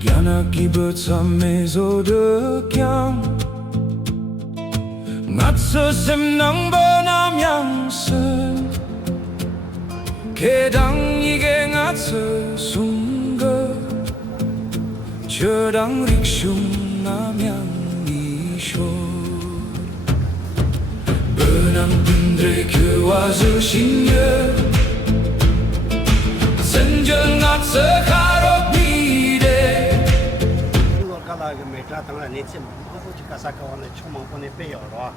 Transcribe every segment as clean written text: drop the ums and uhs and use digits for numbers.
Gyana ki bötsa mezo de kyang Ngatsa sim nang banam yang sen Kedang ige ngatsa sunga Chödang rikshung nam yang isho Benang bindre kyuazu shinye Senjel ngatsa karok mide Lobga metra tanga netse mapuchi kasaka wana chuma pone peyo ro.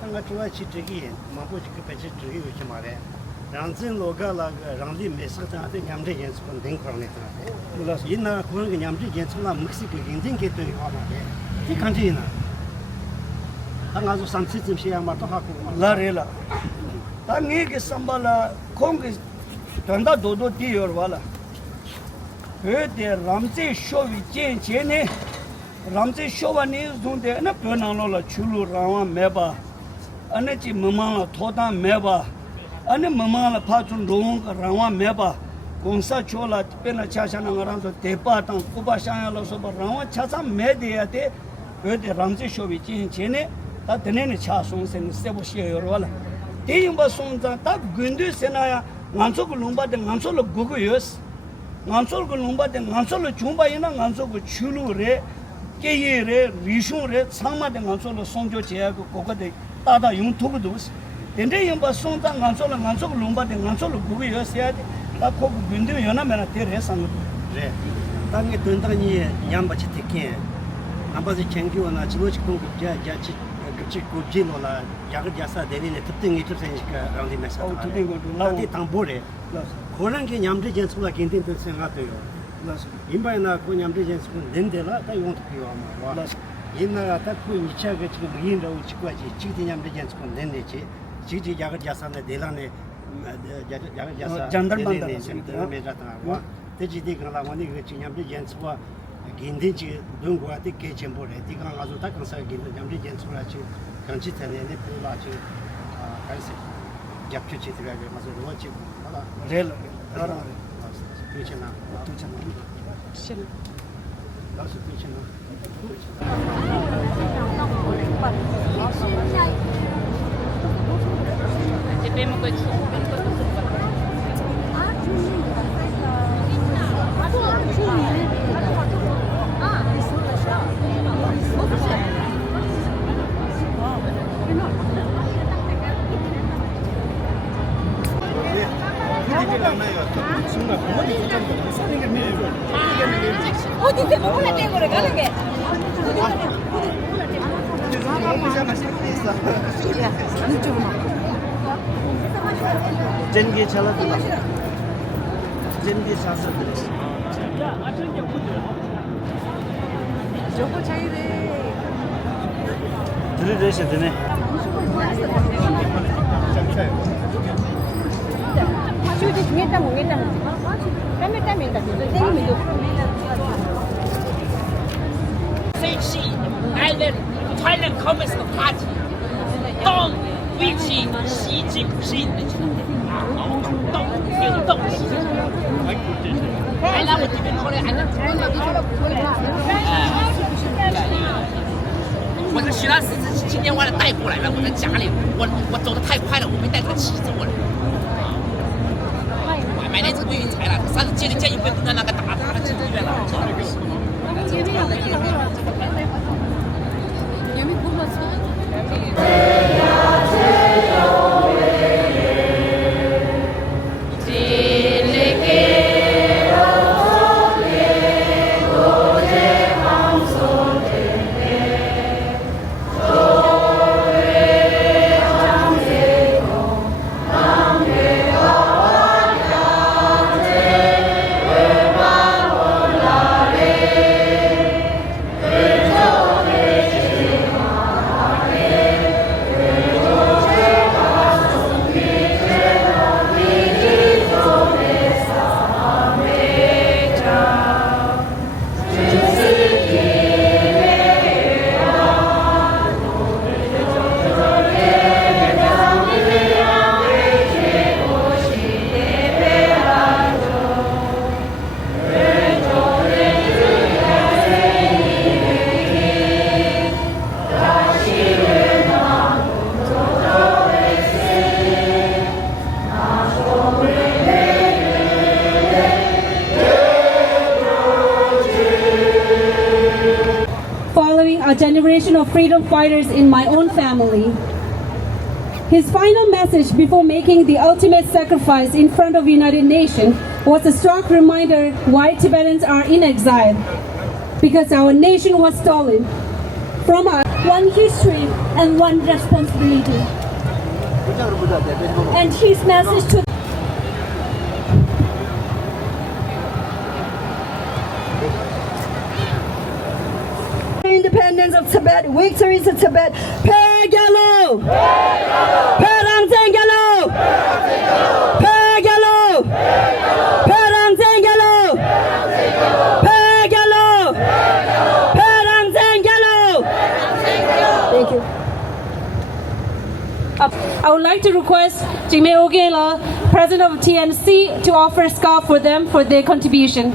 Tanga chua chi tigi mapuchi peche tigi uchi mare. Rangzen Lobga la rangli mesa tanga te nyamde jens kon ding korne tanga. Ina kun ge nyamde jens la mixi ge ginding ke to ha mare. Ti kanji ina. Tanga zo samsi tsim shi ma to ha ku la re la. Tangi ge sambala kong ge tanda dodo ti yor wala. De Rangzen showi jen jene Rangzen showa ni zunde na penang la chulu rawa meba ane chi mama la thoda meba ane mama la phachun rong rawa meba gongsa chola pena chacha na ngarang so depa tang kuba shaya la so rawa chacha me de ya de Rangzen showi jen jene ta dene ne cha song sen sebo she yor wala de yimba song ta gundu senaya nganso ko lumba de nganso lo gugu yos nganso ko lumba de nganso lo chumba ina nganso ko chulu re keye re rishun re changma de nganso lo songjo je ko ko de da yung tu bu dos dende yung ba song da nganso ko lumba de nganso lo gugu yo se de ta ko gunde yo na mena te re sang re tang ge dun da ni nyam ba chi te ke nam ba ji cheng ju na chi lo chi ko ja chi chi ko ji no la ya ga ja sa de ni ne tu ting ni tu sen ka rang di me sa tu ting go la di tang bo re 고런 게 냠지 젠스가 긴딘들 생각돼요. 인바이나 그 냠지 젠스가 낸데라 다 용도 비와 마. 인나 딱그 이차가 지금 인도 치고지 지디 냠지 젠스가 낸데지. 지디 야가 야산에 데라네 야가 야사 잔들만다 센터 메자타 와. 대지디 그러나 원이 그 냠지 젠스가 긴딘지 동고한테 개점보래. 디가 가서 다 강사 긴딘 냠지 젠스가 지 간치 테네네 불라지 갈세. 잡초치 들어가게 맞아 로치 rail पीछे ना पीछे बस पीछे ना Debemos 어디서 먹으라 땡으로 가는 게 젠게 잘라들라 젠게 사서들 저거 차이래 들으셔야 되네 저기 중에다 먹겠다 땀에 땡기면도 Thailand Communist Party 动一起习近平的动运动习近平。来来，我这边过来，我这徐老师今天我带过来了，我在家里，我走的太快了，我没带这个旗子过来。我买来这个绿云彩了，上次接一回跟那个打的进医院了。有没有工作车？ a generation of freedom fighters in my own family. His final message before making the ultimate sacrifice in front of United Nations was a stark reminder why Tibetans are in exile. Because our nation was stolen from us. One history and one responsibility. And his message to independence of Tibet, victories of Tibet. Pegalo! Rangzen galo! Pegalo! Rangzen galo! Pegalo! Rangzen galo! Thank you. I would like to request Jigme Ogela, President of TNC, to offer a scarf for them for their contribution.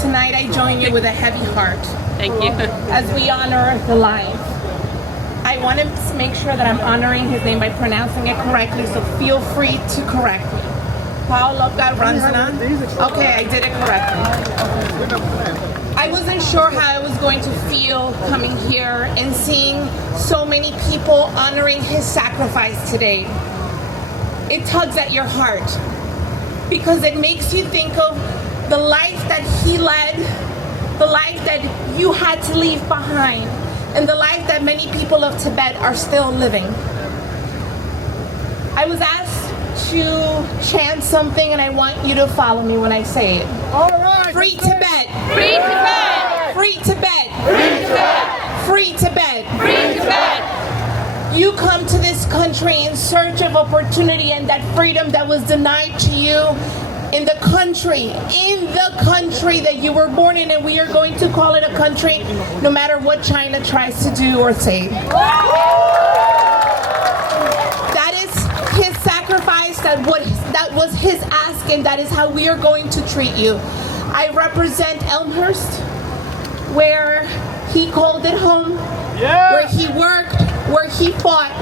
Tonight I join you with a heavy heart. Thank you. As we honor the life. I want to make sure that I'm honoring his name by pronouncing it correctly, so feel free to correct me. Pawo, Lobga, Rangzen. Okay, I did it correctly. I wasn't sure how I was going to feel coming here and seeing so many people honoring his sacrifice today. It tugs at your heart because it makes you think of the life that he led, the life that you had to leave behind, and the life that many people of Tibet are still living. I was asked to chant something, and I want you to follow me when I say it. All right. Free Tibet! Free Tibet! Free Tibet! Free Tibet! Free Tibet! Free Tibet! You come to this country in search of opportunity and that freedom that was denied to you in the country that you were born in, and we are going to call it a country no matter what China tries to do or say. That is his sacrifice, that was his ask, and that is how we are going to treat you. I represent Elmhurst, where he called it home, where he worked, where he fought,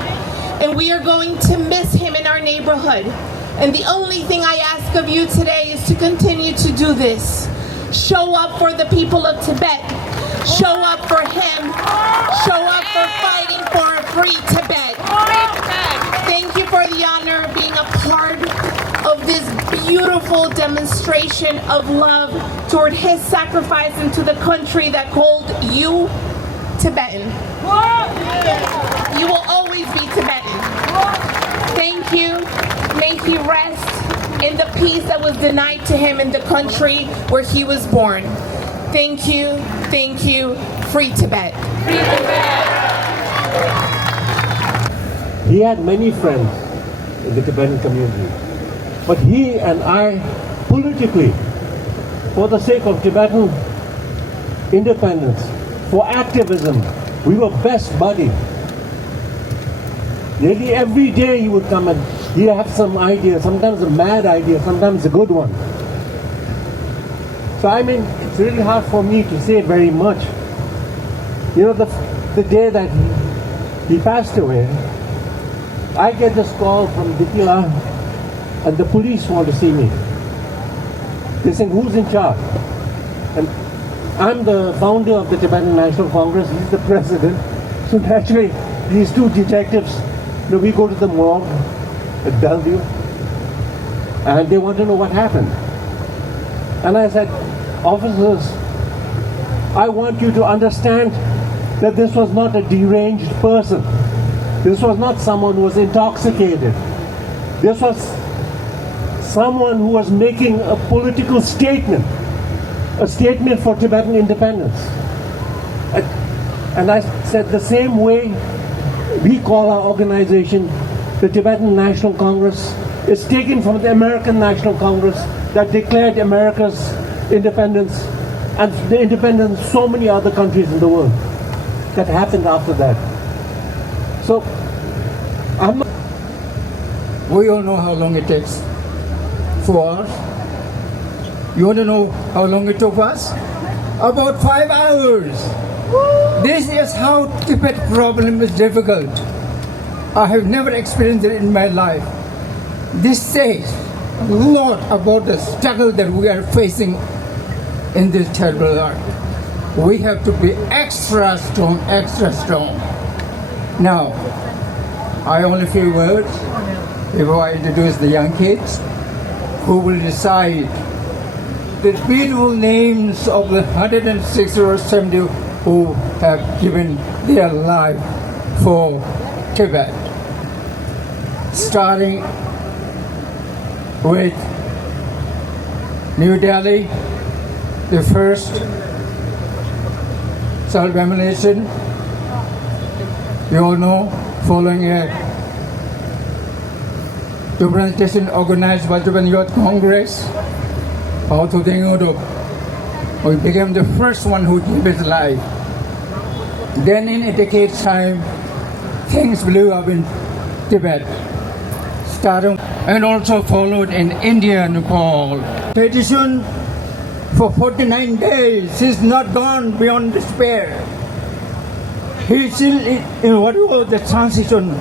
and we are going to miss him in our neighborhood. And the only thing I ask of you today is to continue to do this. Show up for the people of Tibet. Show up for him. Show up for fighting for a free Tibet. Thank you for the honor of being a part of this beautiful demonstration of love toward his sacrifice and to the country that called you Tibetan. You will always be Tibetan. Thank you. May he rest in the peace that was denied to him in the country where he was born. Thank you. Thank you. Free Tibet. Free Tibet. He had many friends in the Tibetan community. But he and I, politically, for the sake of Tibetan independence, for activism, we were best buddies. Nearly every day he would come and he'd have some idea, sometimes a mad idea, sometimes a good one. So I mean, it's really hard for me to say very much. You know, the day that he passed away, I get this call from Dikila and the police want to see me. They're saying, who's in charge? And I'm the founder of the Tibetan National Congress, he's the president. So naturally, these two detectives, we go to the morgue at Bellevue and they want to know what happened. And I said, officers, I want you to understand that this was not a deranged person. This was not someone who was intoxicated. This was someone who was making a political statement, a statement for Tibetan independence. And I said the same way we call our organization the Tibetan National Congress is taken from the American National Congress that declared America's independence and the independence of so many other countries in the world. That happened after that. So, we all know how long it takes for us. You want to know how long it took us? About 5 hours. This is how Tibet problem is difficult. I have never experienced it in my life. This says a lot about the struggle that we are facing in this terrible life. We have to be extra strong, extra strong. Now, I only few words before I introduce the young kids who will decide the beautiful names of the 160 or 70 who have given their life for Tibet. Starting with New Delhi, the first self-emulation, you all know, following a representation organized by Tibetan Youth Congress, Pawo, we became the first one who gave his life. Then in a decade's time, things blew up in Tibet, starting and also followed in India and Nepal. Petition for 49 days, he's not gone beyond despair. He's still in what we call the transition,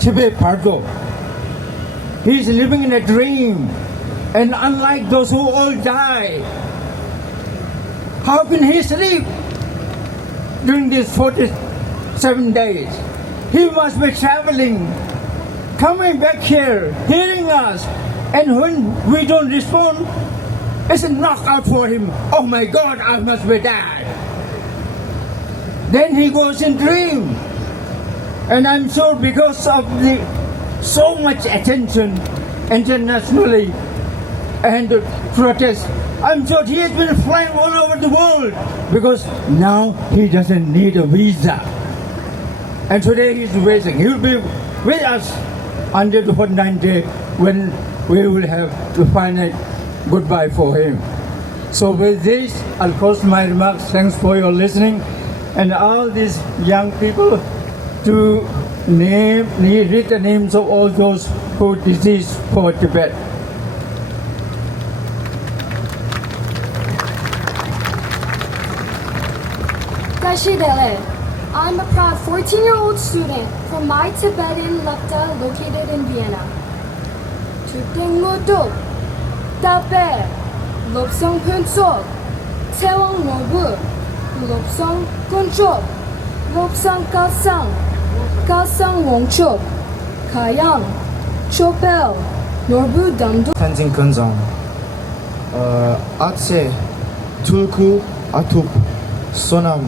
Tibet Pargo. He's living in a dream, and unlike those who all die, how can he sleep during these 47 days? He must be traveling, coming back here, hearing us, and when we don't respond, it's a knockout for him. Oh my God, I must be dead. Then he goes in dream. And I'm sure because of the so much attention internationally and the protest, I'm sure he has been flying all over the world because now he doesn't need a visa. And today he's waiting. He'll be with us until the 49th day when we will have the final goodbye for him. So with this, I'll close my remarks. Thanks for your listening. And all these young people to read the names of all those who deceased for Tibet. Dashidele. I'm a proud 14-year-old student from my Tibetan Lobga located in Vienna. Tutengodo, Tabe, Lobsong Punsok, Tewang Nobu, Lobsong Kunchok, Lobsang Kasang, Kasang Wongchok, Kayang, Chopel, Norbu Damdo. Rangzen Kunzong, Atse, Tulku, Atup, Sonam,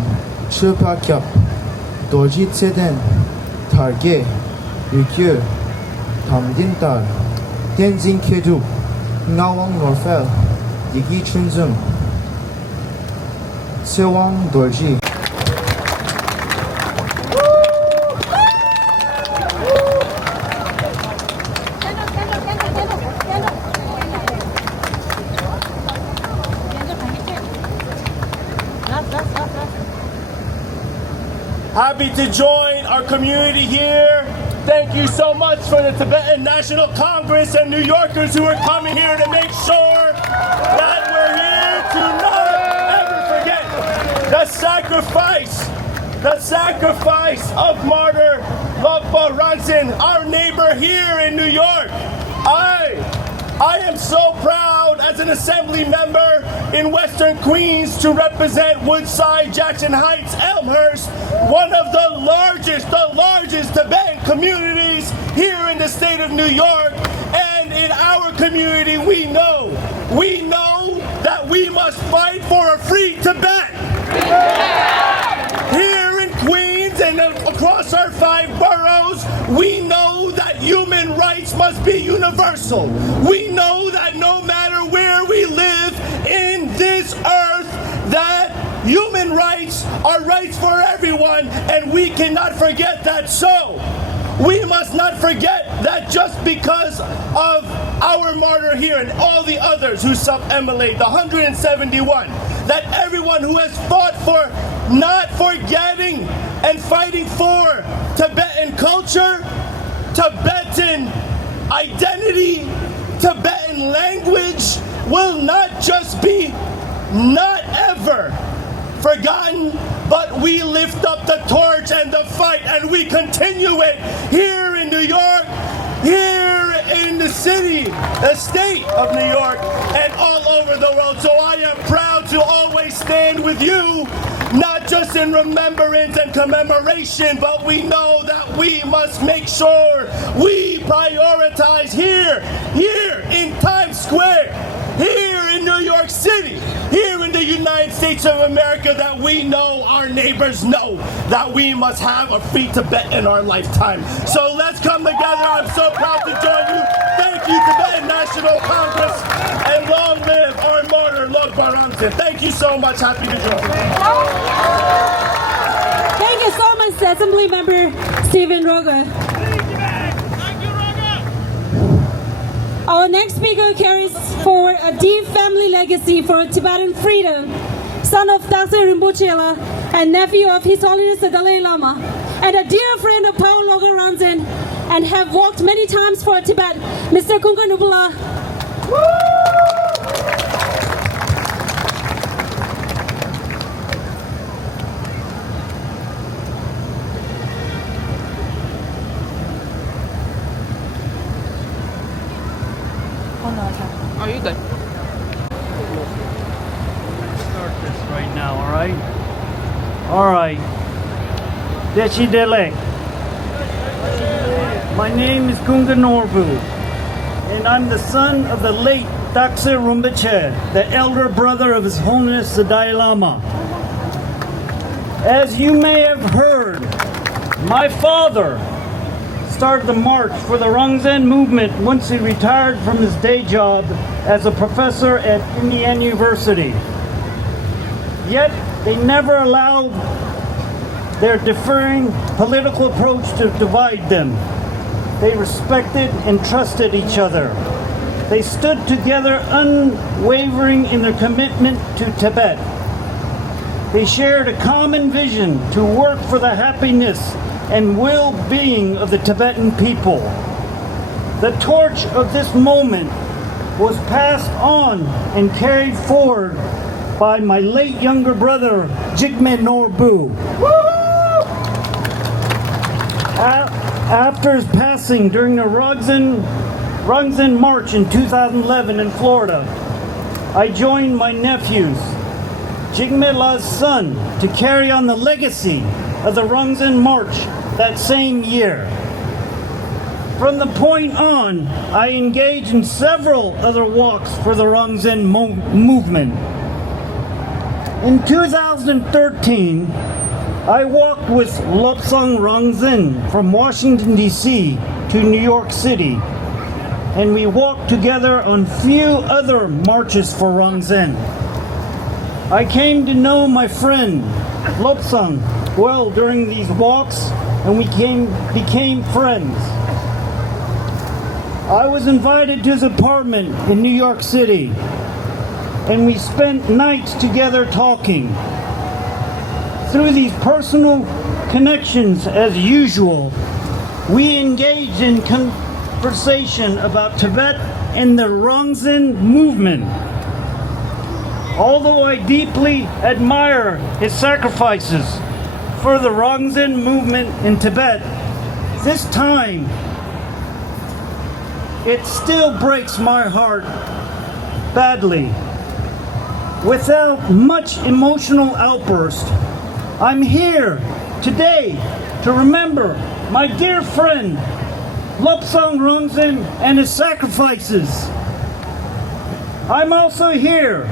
Chöpakyap, Doji Tseden, Targe, Rikyu, Tamdintar, Tenzin Kedu, Ngawang Norfel, Yigi Chunzum, Sewang Dorji. Happy to join our community here. Thank you so much for the Tibetan National Congress and New Yorkers who are coming here to make sure that we're here to not ever forget the sacrifice of martyr Lobga Rangzen, our neighbor here in New York. I am so proud as an assembly member in Western Queens to represent Woodside, Jackson Heights, Elmhurst, one of the largest Tibetan communities here in the state of New York. And in our community, we know that we must fight for a free Tibet. Here in Queens and across our 5 We know that human rights must be universal. We know that no matter where we live in this earth, that human rights are rights for everyone, and we cannot forget that. So, we must not forget that just because of our martyr here and all the others who self-immolate, the 171, that everyone who has fought for not forgetting and fighting for Tibetan culture, Tibetan identity, Tibetan language will not just be not ever forgotten, but we lift up the torch and the fight, and we continue it here in New York, here in the city, the state of New York, and all over the world. So I am proud to always stand with you, not just in remembrance and commemoration, but we know that we must make sure we prioritize here in Times Square, here in New York City, here in the United States of America, that we know, our neighbors know, that we must have a free Tibet in our lifetime. So let's come together. I'm so proud to join you. Thank you, Tibetan National Congress, and long live our martyr, Lobga Rangzen. Thank you so much. Happy to join. Thank you so much, Assembly Member Stephen Roga. Our next speaker carries forward a deep family legacy for Tibetan freedom, son of Dr. Rinpoche and nephew of His Holiness the Dalai Lama, and a dear friend of Pawo Lobga Rangzen, and have walked many times for Tibet, Mr. Kunka Nupala. Are you good? Start this right now, all right? All right. Deshi Delek. My name is Kunka Norbu, and I'm the son of the late Dr. Rinpoche, the elder brother of His Holiness the Dalai Lama. As you may have heard, my father started the march for the Rangzen movement once he retired from his day job as a professor at Indiana University. Yet, they never allowed their differing political approach to divide them. They respected and trusted each other. They stood together unwavering in their commitment to Tibet. They shared a common vision to work for the happiness and well-being of the Tibetan people. The torch of this moment was passed on and carried forward by my late younger brother, Jigme Norbu. After his passing during the Rangzen March in 2011 in Florida, I joined my nephews, Jigme La's son, to carry on the legacy of the Rangzen March that same year. From the point on, I engaged in several other walks for the Rangzen movement. In 2013, I walked with Lobsang Rangzen from Washington, D.C. to New York City, and we walked together on few other marches for Rangzen. I came to know my friend, Lobsang, well during these walks, and we became friends. I was invited to his apartment in New York City, and we spent nights together talking. Through these personal connections, as usual, we engaged in conversation about Tibet and the Rangzen movement. Although I deeply admire his sacrifices for the Rangzen movement in Tibet, this time it still breaks my heart badly. Without much emotional outburst, I'm here today to remember my dear friend Lobsang Rangzen and his sacrifices. I'm also here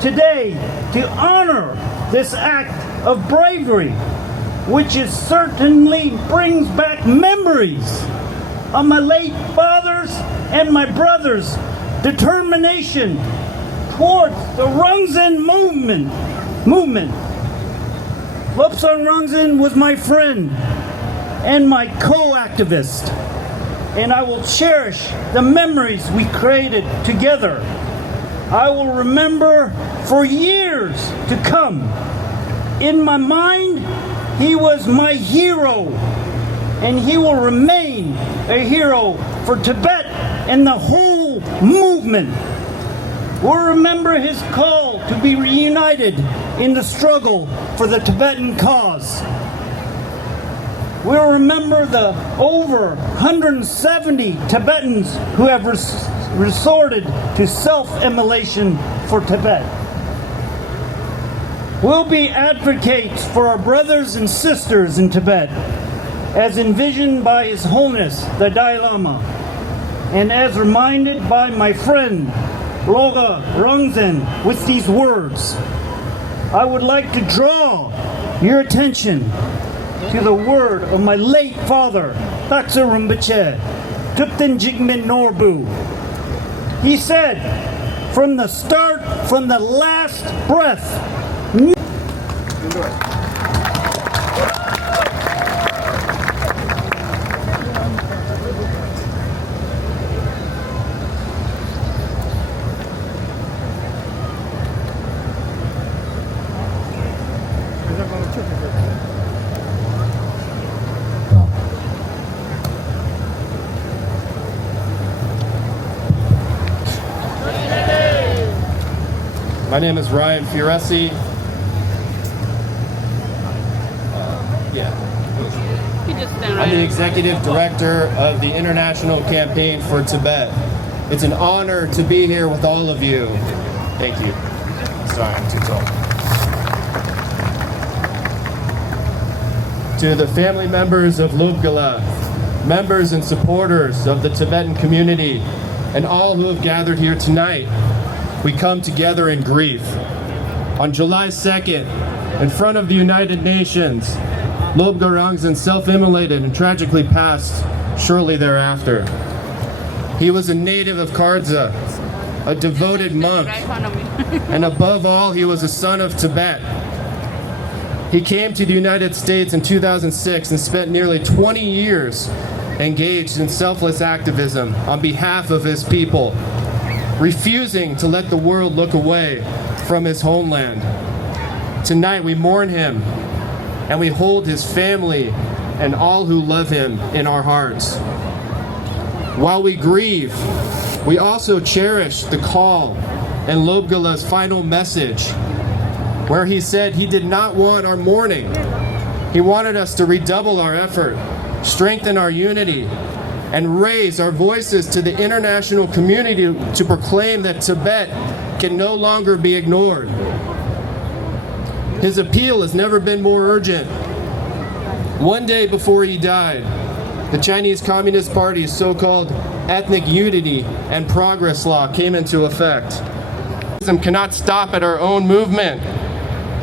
today to honor this act of bravery which is certainly brings back memories of my late father's and my brother's determination towards the Rangzen movement. Lobga Rangzen was my friend and my co-activist, and I will cherish the memories we created together. I will remember for years to come. In my mind, he was my hero, and he will remain a hero for Tibet and the whole movement. We'll remember his call to be reunited in the struggle for the Tibetan cause. We'll remember the over 170 Tibetans who have resorted to self-immolation for Tibet. We'll be advocates for our brothers and sisters in Tibet, as envisioned by His Holiness the Dalai Lama, and as reminded by my friend Lobga Rangzen with these words. I would like to draw your attention to the word of my late father, Taksa Rinpoche, Tupten Jigmen Norbu. He said, from the start, from the last breath, My name is Ryan Fioresi. I'm the Executive Director of the International Campaign for Tibet. It's an honor to be here with all of you. Thank you. Sorry, I'm too tall. To the family members of Lobga, members and supporters of the Tibetan community, and all who have gathered here tonight, we come together in grief. On July 2nd, in front of the United Nations, Lobga Rangzen self-immolated and tragically passed shortly thereafter. He was a native of Kardza, a devoted monk, and above all, he was a son of Tibet. He came to the United States in 2006 and spent nearly 20 years engaged in selfless activism on behalf of his people, refusing to let the world look away from his homeland. Tonight we mourn him, and we hold his family and all who love him in our hearts. While we grieve, we also cherish the call and Lobga's final message, where he said he did not want our mourning. He wanted us to redouble our effort, strengthen our unity, and raise our voices to the international community to proclaim that Tibet can no longer be ignored. His appeal has never been more urgent. One day before he died, the Chinese Communist Party's so-called ethnic unity and progress law came into effect. Cannot stop at our own movement.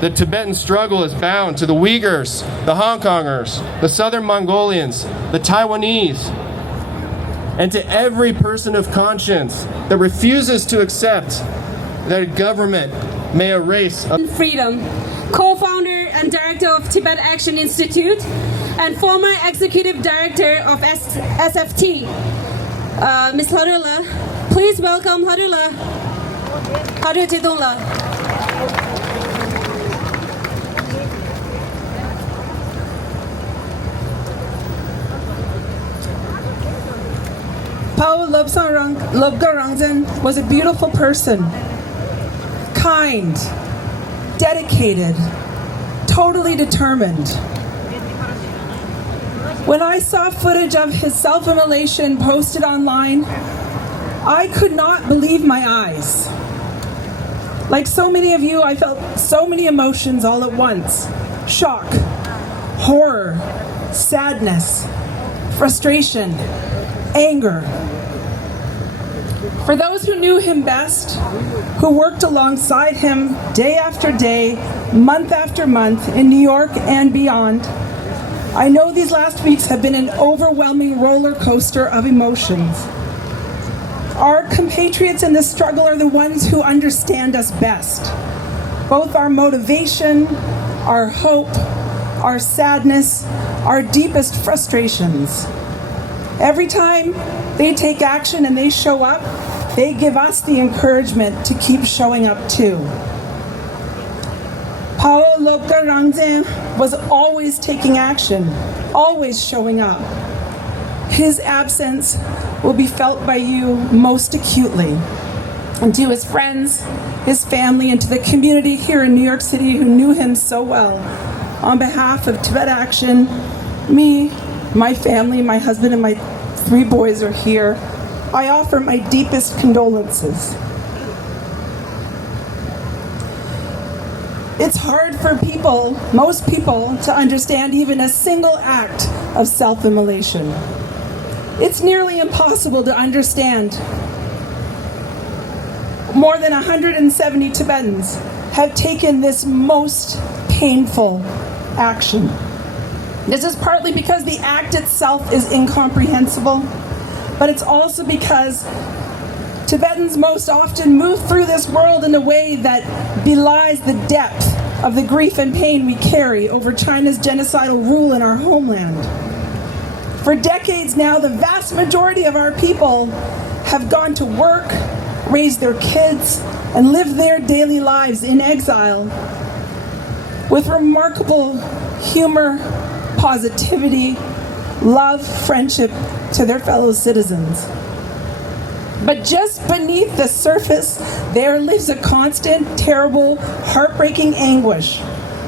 The Tibetan struggle is bound to the Uyghurs, the Hong Kongers, the Southern Mongolians, the Taiwanese, and to every person of conscience that refuses to accept that a government may erase Freedom, co-founder and director of Tibet Action Institute, and former executive director of SFT, Ms. Harula. Please welcome Harula. Harula Tidula. Pawo Lobga Rangzen was a beautiful person, kind, dedicated, totally determined. When I saw footage of his self-immolation posted online, I could not believe my eyes. Like so many of you, I felt so many emotions all at once: shock, horror, sadness, frustration, anger. For those who knew him best, who worked alongside him day after day, month after month in New York and beyond, I know these last weeks have been an overwhelming roller coaster of emotions. Our compatriots in this struggle are the ones who understand us best. Both our motivation, our hope, our sadness, our deepest frustrations. Every time they take action and they show up, they give us the encouragement to keep showing up too. Pawo, Lobga, Rangzen was always taking action, always showing up. His absence will be felt by you most acutely. And to his friends, his family, and to the community here in New York City who knew him so well, on behalf of Tibet Action, me, my family, my husband, and my 3 boys are here, I offer my deepest condolences. It's hard for people, most people, to understand even a single act of self-immolation. It's nearly impossible to understand. More than 170 Tibetans have taken this most painful action. This is partly because the act itself is incomprehensible, but it's also because Tibetans most often move through this world in a way that belies the depth of the grief and pain we carry over China's genocidal rule in our homeland. For decades now, the vast majority of our people have gone to work, raised their kids, and lived their daily lives in exile with remarkable humor, positivity, love, friendship to their fellow citizens. But just beneath the surface, there lives a constant, terrible, heartbreaking anguish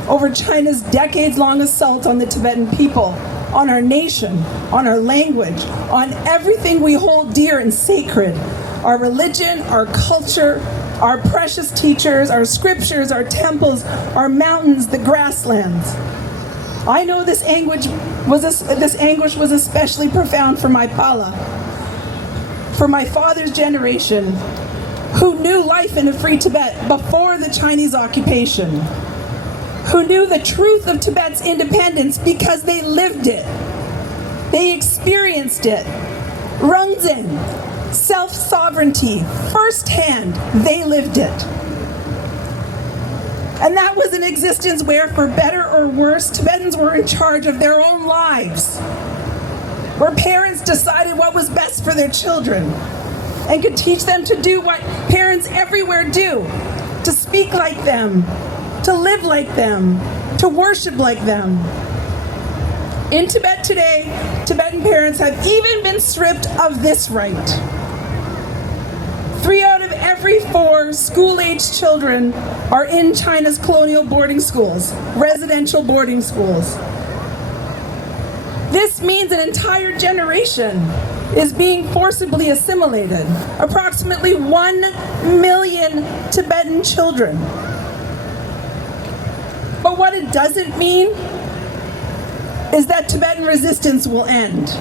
over China's decades-long assault on the Tibetan people, on our nation, on our language, on everything we hold dear and sacred, our religion, our culture, our precious teachers, our scriptures, our temples, our mountains, the grasslands. I know this anguish was especially profound for my pala, for my father's generation, who knew life in a free Tibet before the Chinese occupation, who knew the truth of Tibet's independence because they lived it. They experienced it. Rangzen, self-sovereignty, firsthand, they lived it. And that was an existence where, for better or worse, Tibetans were in charge of their own lives, where parents decided what was best for their children and could teach them to do what parents everywhere do, to speak like them, to live like them, to worship like them. In Tibet today, Tibetan parents have even been stripped of this right. 3 out of every 4 school-aged children are in China's colonial boarding schools, residential boarding schools. This means an entire generation is being forcibly assimilated. Approximately 1 million Tibetan children. But what it doesn't mean is that Tibetan resistance will end.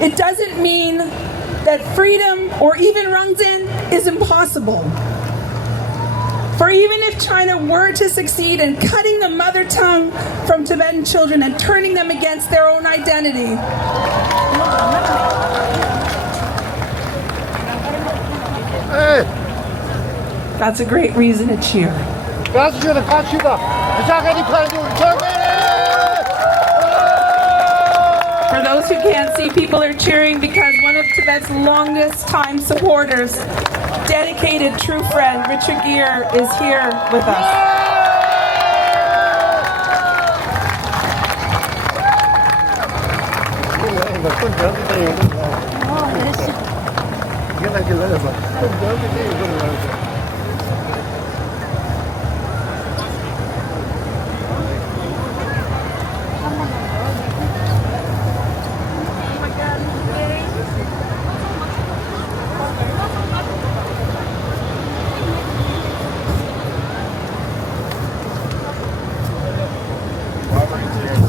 It doesn't mean that freedom or even Rangzen is impossible. For even if China were to succeed in cutting the mother tongue from Tibetan children and turning them against their own identity, that's a great reason to cheer. For those who can't see, people are cheering because one of Tibet's longest time supporters, dedicated true friend, Richard Gere, is here with us.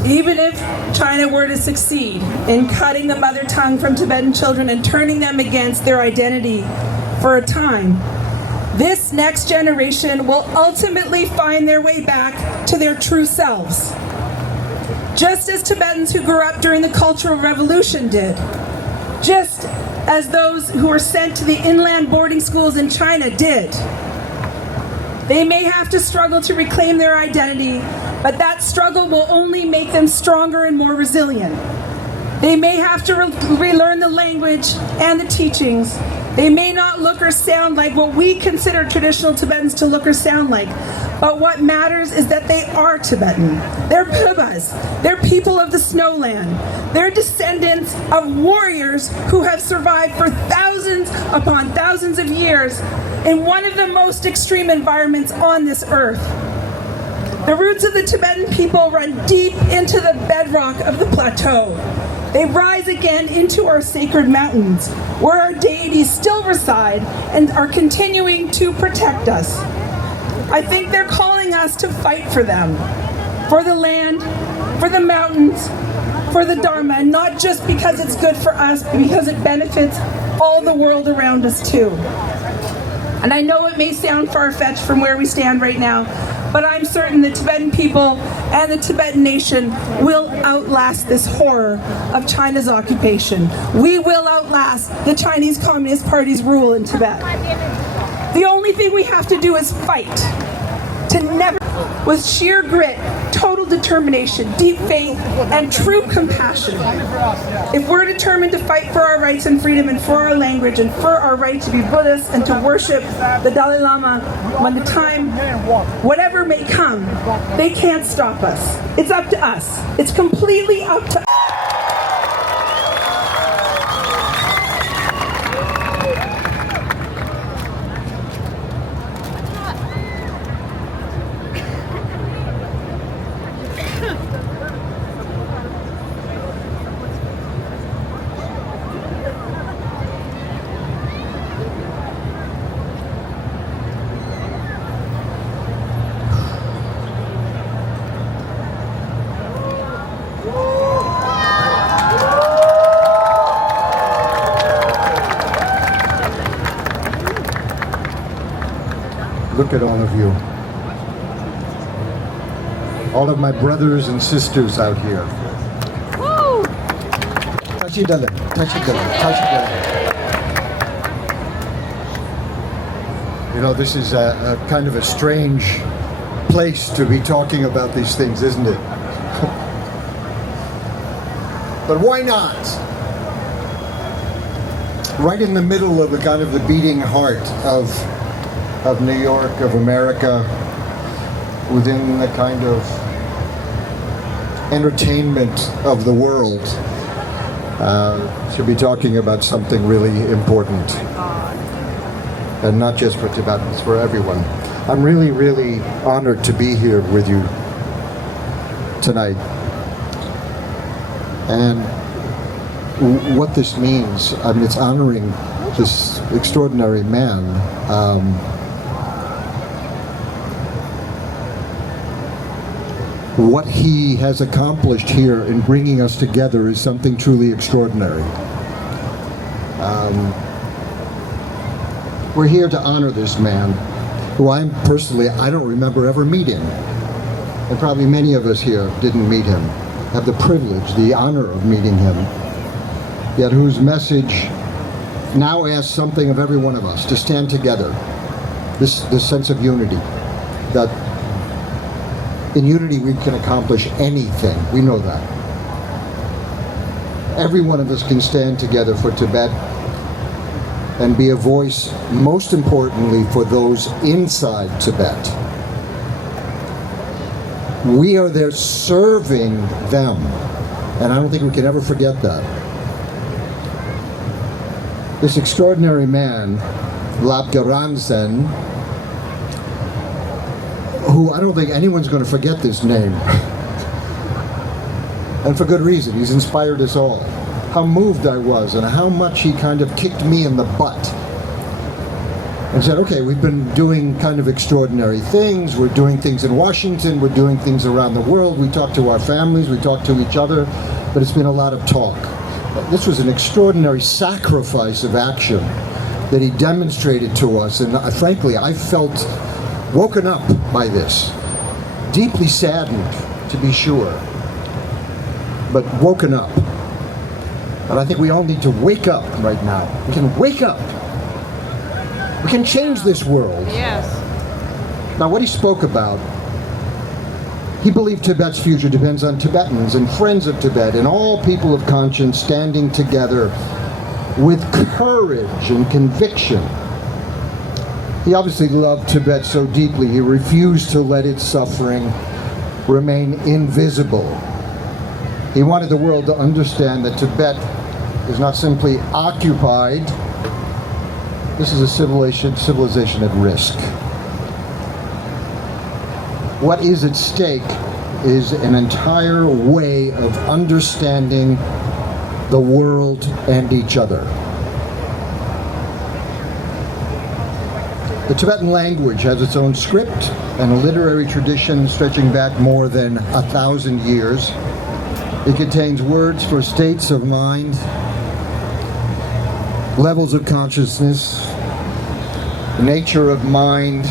Even if China were to succeed in cutting the mother tongue from Tibetan children and turning them against their identity for a time, this next generation will ultimately find their way back to their true selves. just as Tibetans who grew up during the Cultural Revolution did, just as those who were sent to the inland boarding schools in China did. They may have to struggle to reclaim their identity, but that struggle will only make them stronger and more resilient. They may have to relearn the language and the teachings. They may not look or sound like what we consider traditional Tibetans to look or sound like, but what matters is that they are Tibetan. They're Pubas. They're people of the snowland. They're descendants of warriors who have survived for thousands upon thousands of years in one of the most extreme environments on this earth. The roots of the Tibetan people run deep into the bedrock of the plateau. They rise again into our sacred mountains, where our deities still reside and are continuing to protect us. I think they're calling us to fight for them, for the land, for the mountains, for the Dharma, and not just because it's good for us, but because it benefits all the world around us too. And I know it may sound far-fetched from where we stand right now, but I'm certain the Tibetan people and the Tibetan nation will outlast this horror of China's occupation. We will outlast the Chinese Communist Party's rule in Tibet. The only thing we have to do is fight, to never, with sheer grit, total determination, deep faith, and true compassion. If we're determined to fight for our rights and freedom and for our language and for our right to be Buddhist and to worship the Dalai Lama when the time, whatever may come, they can't stop us. It's up to us. It's completely up to us. Look at all of you. All of my brothers and sisters out here. Woo! Tashidale, tashidale, tashidale. You know, this is a kind of a strange place to be talking about these things, isn't it? But why not? Right in the middle of the kind of the beating heart of New York, of America, within the kind of entertainment of the world, should be talking about something really important. And not just for Tibetans, for everyone. I'm really, really honored to be here with you tonight. And what this means, I mean, it's honoring this extraordinary man. What he has accomplished here in bringing us together is something truly extraordinary. We're here to honor this man, who I don't remember ever meeting. And probably many of us here didn't meet him, have the privilege, the honor of meeting him, yet whose message now asks something of every one of us, to stand together, this sense of unity, that in unity we can accomplish anything. We know that. Every one of us can stand together for Tibet and be a voice, most importantly, for those inside Tibet. We are there serving them, and I don't think we can ever forget that. This extraordinary man, Lobga Rangzen, who I don't think anyone's going to forget this name. And for good reason. He's inspired us all. How moved I was and how much he kind of kicked me in the butt and said, okay, we've been doing kind of extraordinary things. We're doing things in Washington. We're doing things around the world. We talk to our families. We talk to each other. But it's been a lot of talk. This was an extraordinary sacrifice of action that he demonstrated to us. And frankly, I felt woken up by this, deeply saddened, to be sure. but woken up. And I think we all need to wake up right now. We can wake up. We can change this world. Yes. Now, what he spoke about, he believed Tibet's future depends on Tibetans and friends of Tibet and all people of conscience standing together with courage and conviction. He obviously loved Tibet so deeply, he refused to let its suffering remain invisible. He wanted the world to understand that Tibet is not simply occupied, this is a civilization at risk. What is at stake is an entire way of understanding the world and each other. The Tibetan language has its own script and a literary tradition stretching back more than 1,000 years. It contains words for states of mind, levels of consciousness, nature of mind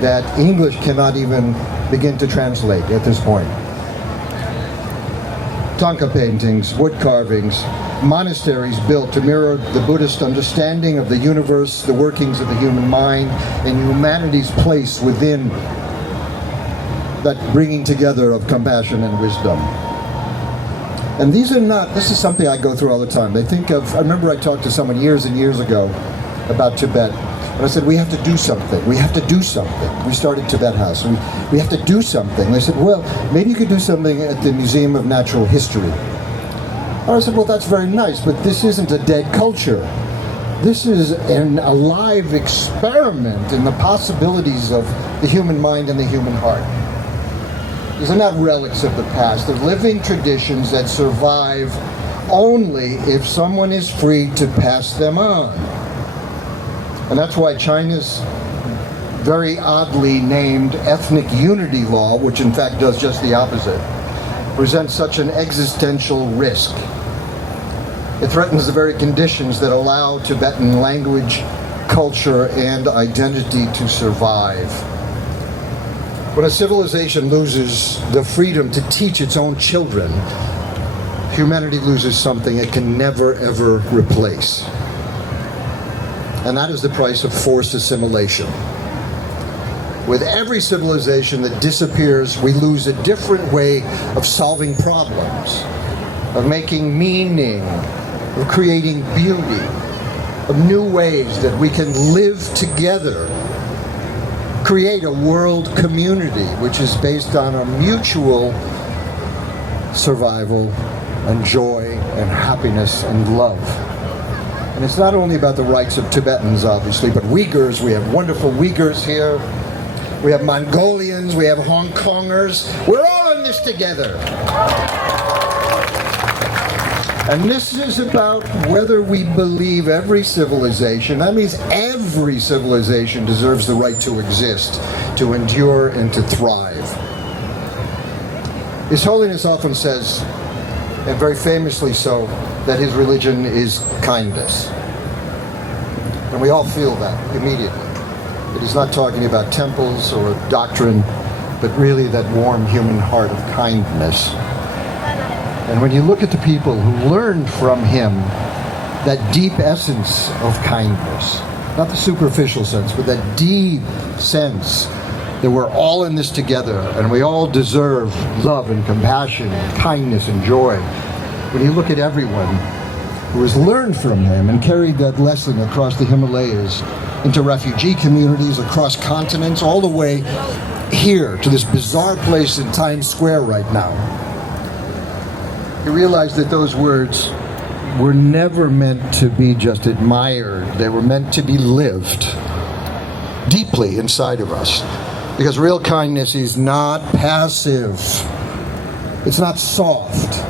that English cannot even begin to translate at this point. Thangka paintings, wood carvings, monasteries built to mirror the Buddhist understanding of the universe, the workings of the human mind, and humanity's place within that bringing together of compassion and wisdom. And these are not, this is something I go through all the time. I remember I talked to someone years and years ago about Tibet, and I said, we have to do something. We have to do something. We started Tibet House. We have to do something. And they said, well, maybe you could do something at the Museum of Natural History. And I said, well, that's very nice, but this isn't a dead culture. This is an alive experiment in the possibilities of the human mind and the human heart. These are not relics of the past. They're living traditions that survive only if someone is free to pass them on. And that's why China's very oddly named ethnic unity law, which in fact does just the opposite, presents such an existential risk. It threatens the very conditions that allow Tibetan language, culture, and identity to survive. When a civilization loses the freedom to teach its own children, humanity loses something it can never, ever replace. And that is the price of forced assimilation. With every civilization that disappears, we lose a different way of solving problems, of making meaning, of creating beauty, of new ways that we can live together, create a world community which is based on a mutual survival and joy and happiness and love. And it's not only about the rights of Tibetans, obviously, but Uyghurs. We have wonderful Uyghurs here. We have Mongolians, we have Hong Kongers. We're all in this together. And this is about whether we believe every civilization, that means every civilization deserves the right to exist, to endure, and to thrive. His Holiness often says, and very famously so, that his religion is kindness. And we all feel that immediately. It is not talking about temples or doctrine, but really that warm human heart of kindness. And when you look at the people who learned from him that deep essence of kindness, not the superficial sense, but that deep sense that we're all in this together and we all deserve love and compassion and kindness and joy. When you look at everyone who has learned from him and carried that lesson across the Himalayas into refugee communities, across continents, all the way here to this bizarre place in Times Square right now, you realize that those words were never meant to be just admired. They were meant to be lived deeply inside of us. Because real kindness is not passive. It's not soft.